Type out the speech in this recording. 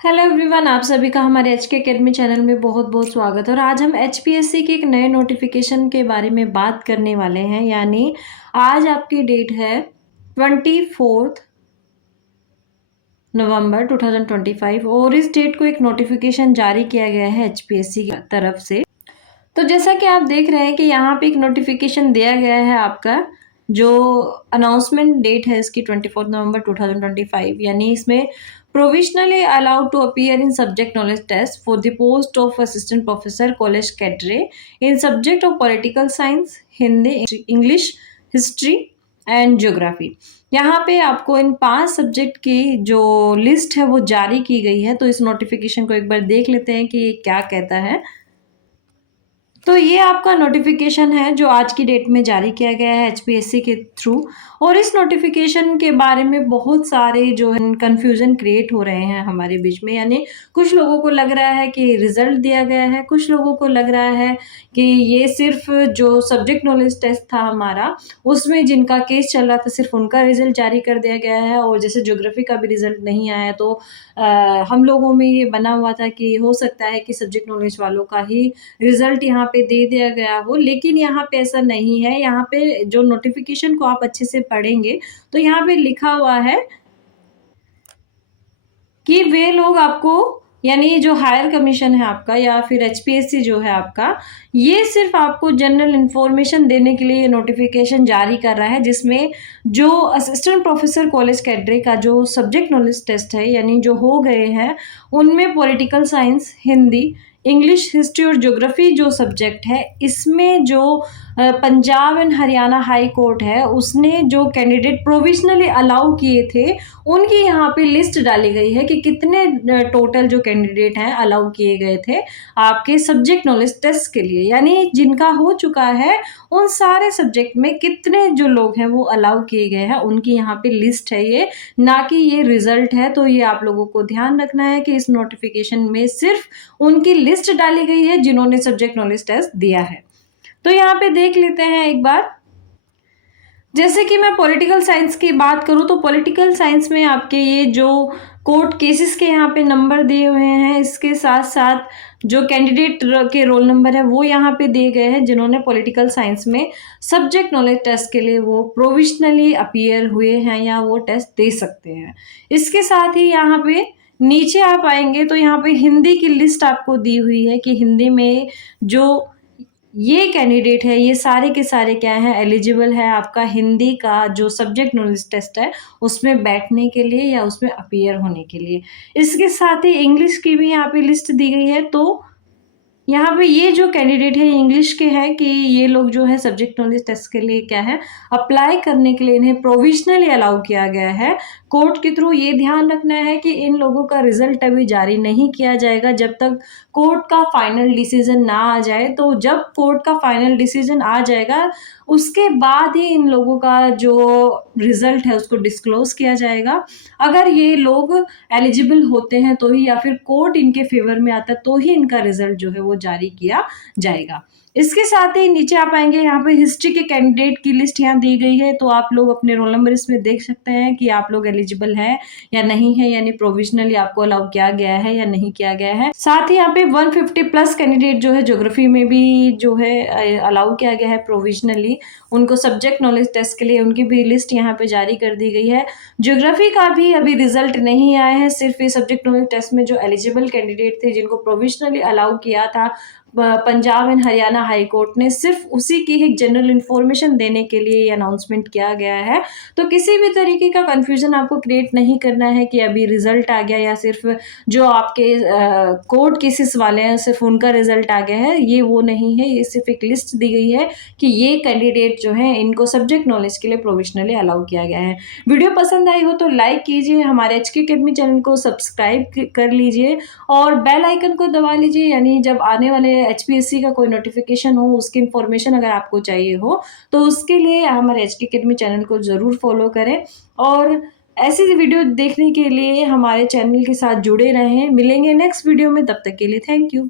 Hello everyone, आप सभी का हमारे एच के अकेडमी चैनल में बहुत बहुत स्वागत है। और आज हम एचपीएससी के एक नए नोटिफिकेशन के बारे में बात करने वाले हैं। यानी आज आपकी डेट है 24 नवंबर 2025 और इस डेट को एक नोटिफिकेशन जारी किया गया है एचपीएससी की तरफ से। तो जैसा कि आप देख रहे हैं कि यहाँ पे एक नोटिफिकेशन दिया गया है। आपका जो अनाउंसमेंट डेट है इसकी 24 नवंबर 2025, यानी इसमें provisionally allowed to appear in subject knowledge test for the post of assistant professor college cadre in subject of political science, Hindi, English, history and geography. यहाँ पे आपको इन 5 सब्जेक्ट की जो लिस्ट है वो जारी की गई है। तो इस नोटिफिकेशन को एक बार देख लेते हैं कि ये क्या कहता है। तो ये आपका नोटिफिकेशन है जो आज की डेट में जारी किया गया है एचपीएससी के थ्रू। और इस नोटिफिकेशन के बारे में बहुत सारे जो है कन्फ्यूजन क्रिएट हो रहे हैं हमारे बीच में। यानी कुछ लोगों को लग रहा है कि रिजल्ट दिया गया है, कुछ लोगों को लग रहा है कि ये सिर्फ जो सब्जेक्ट नॉलेज टेस्ट था हमारा, उसमें जिनका केस चल रहा था सिर्फ उनका रिजल्ट जारी कर दिया गया है। और जैसे ज्योग्राफी का भी रिजल्ट नहीं आया तो हम लोगों में ये बना हुआ था कि हो सकता है कि सब्जेक्ट नॉलेज वालों का ही रिजल्ट यहाँ पे दे दिया गया हो। लेकिन यहाँ पे ऐसा नहीं है। यहाँ पे जो नोटिफिकेशन को आप अच्छे से पढ़ेंगे तो यहाँ पे लिखा हुआ है कि वे लोग आपको, यानी जो हायर कमीशन है आपका या फिर एचपीएससी जो है आपका, ये सिर्फ आपको जनरल इंफॉर्मेशन देने के लिए नोटिफिकेशन जारी कर रहा है, जिसमें जो असिस्टेंट प्रोफेसर कॉलेज कैडरे का जो सब्जेक्ट नॉलेज टेस्ट है, यानी जो हो गए हैं, उनमें political science, Hindi, English, history और ज्योग्राफी जो सब्जेक्ट है, इसमें जो Punjab and Haryana high court है उसने जो कैंडिडेट प्रोविजनली अलाउ किए थे उनकी यहाँ पे लिस्ट डाली गई है कि कितने टोटल जो कैंडिडेट हैं अलाउ किए गए थे आपके सब्जेक्ट नॉलेज टेस्ट के लिए। यानी जिनका हो चुका है उन सारे सब्जेक्ट में कितने जो लोग हैं वो अलाउ किए गए हैं, उनकी यहाँ पे लिस्ट है ये, ना कि ये रिजल्ट है। तो ये आप लोगों को ध्यान रखना है कि इस नोटिफिकेशन में सिर्फ उनकी लिस्ट डाली गई है जिन्होंने सब्जेक्ट नॉलेज टेस्ट दिया है। तो यहाँ पे देख लेते हैं एक बार। जैसे कि मैं पॉलिटिकल साइंस की बात करूँ तो पॉलिटिकल साइंस में आपके ये जो कोर्ट केसेस के यहाँ पे नंबर दिए हुए हैं, इसके साथ साथ जो कैंडिडेट के रोल नंबर है वो यहाँ पे दिए गए हैं जिन्होंने पॉलिटिकल साइंस में सब्जेक्ट नॉलेज टेस्ट के लिए वो प्रोविजनली अपीयर हुए हैं या वो टेस्ट दे सकते हैं। इसके साथ ही यहाँ पे नीचे आप आएंगे तो यहाँ पे हिंदी की लिस्ट आपको दी हुई है कि हिंदी में जो ये कैंडिडेट है ये सारे के सारे क्या है, एलिजिबल है आपका हिंदी का जो सब्जेक्ट नॉलेज टेस्ट है उसमें बैठने के लिए या उसमें अपीयर होने के लिए। इसके साथ ही इंग्लिश की भी यहाँ पे लिस्ट दी गई है। तो यहाँ पे ये जो कैंडिडेट है इंग्लिश के हैं कि ये लोग जो है सब्जेक्ट नॉलेज टेस्ट के लिए क्या है, अप्लाई करने के लिए इन्हें प्रोविजनली अलाउ किया गया है कोर्ट के थ्रू। ये ध्यान रखना है कि इन लोगों का रिजल्ट अभी जारी नहीं किया जाएगा जब तक कोर्ट का फाइनल डिसीजन ना आ जाए। तो जब कोर्ट का फाइनल डिसीजन आ जाएगा उसके बाद ही इन लोगों का जो रिजल्ट है उसको डिस्क्लोज किया जाएगा। अगर ये लोग एलिजिबल होते हैं तो ही, या फिर कोर्ट इनके फेवर में आता है तो ही इनका रिजल्ट जो है वो जारी किया जाएगा। इसके साथ ही नीचे आप आएंगे, यहाँ पे हिस्ट्री के कैंडिडेट की लिस्ट यहाँ दी गई है। तो आप लोग अपने रोल नंबर इसमें देख सकते हैं कि आप लोग एलिजिबल है या नहीं है, यानी प्रोविजनली आपको अलाउ किया गया है या नहीं किया गया है। साथ ही यहाँ पे 150 प्लस कैंडिडेट जो है ज्योग्राफी में भी जो है अलाउ किया गया है प्रोविजनली, उनको सब्जेक्ट नॉलेज टेस्ट के लिए उनकी भी लिस्ट यहाँ पे जारी कर दी गई है। ज्योग्राफी का भी अभी रिजल्ट नहीं आया है, सिर्फ ये सब्जेक्ट नॉलेज टेस्ट में जो एलिजिबल कैंडिडेट थे जिनको प्रोविजनली अलाउ किया था Punjab and Haryana high court ने, सिर्फ उसी की ही जनरल इन्फॉर्मेशन देने के लिए ये अनाउंसमेंट किया गया है। तो किसी भी तरीके का कंफ्यूजन आपको क्रिएट नहीं करना है कि अभी रिजल्ट आ गया या सिर्फ जो आपके कोर्ट केसेस वाले हैं सिर्फ उनका रिजल्ट आ गया है, ये वो नहीं है। ये सिर्फ एक लिस्ट दी गई है कि ये कैंडिडेट जो है इनको सब्जेक्ट नॉलेज के लिए प्रोविजनली अलाउ किया गया है। वीडियो पसंद आई हो तो लाइक कीजिए, हमारे एचके अकेडमी चैनल को सब्सक्राइब कर लीजिए और बेल आइकन को दबा लीजिए, यानी जब आने वाले एचपीएससी का कोई नोटिफिकेशन हो उसकी इन्फॉर्मेशन अगर आपको चाहिए हो तो उसके लिए हमारे एचके अकेडमी चैनल को ज़रूर फॉलो करें। और ऐसी वीडियो देखने के लिए हमारे चैनल के साथ जुड़े रहें। मिलेंगे नेक्स्ट वीडियो में, तब तक के लिए थैंक यू।